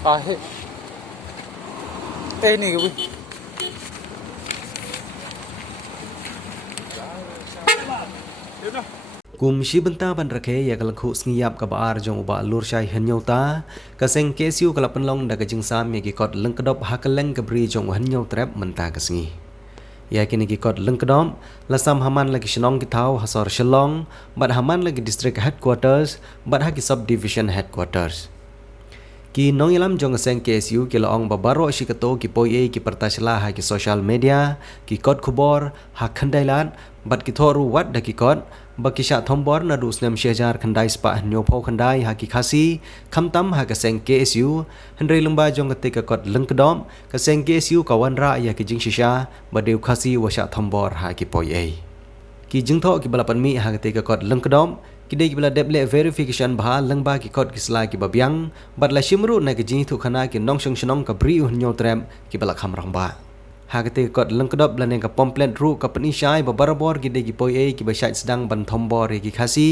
Ni ke weh. Kumshi benta ban rakhe ya kal khu sngiap ka baar jong ba lur shai hanyauta ka seng kesiu kala penlong da ka jingsam ya ki kot lengkedop hakaleng ka bri jong hanyau trap menta ka sngi ya kini ki kot lengkedom lasam haman lagi shnong ki thau hasor shillong bat haman lagi district headquarters bat ha ki subdivision headquarters ki nong ilam jong seng KSU ki laong babaro si kato ki poye ki pertasla ha ki social media ki kot khubor ha khandailan bat ki thoru wat da ki kot bakisha thombor na dus nem shejar khandai spa nyo pho khandai ha ki khasi khamtam ha ka seng KSU hendrei lumba jong ka te ka kot lengkedom ka seng KSU kawan ra ya ki jing shisha badeu khasi washa thombor ha ki poye ki jingtho ki balapan mi ha ka te ka kot lengkedom kidai ki bala deble verification bah lengba ki kot ki sla ki babyang badla shimru na ki jing thu khana ki nong shong shnong ka bri nyo trem ki bala kham rangba hagate kot lengkedop lane ka pomplet ru ka pani shai babarabor kidai ki poi ki basait sedang ban thombor ki khasi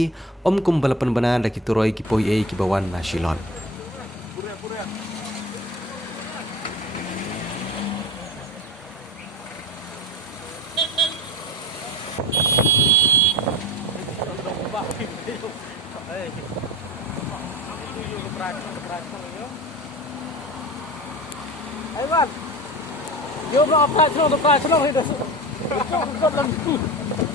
kum balapan banan da ki turoi ki poi ki bawan na shilon Ayo, yo berapa celong tu celong itu. Kau lagi.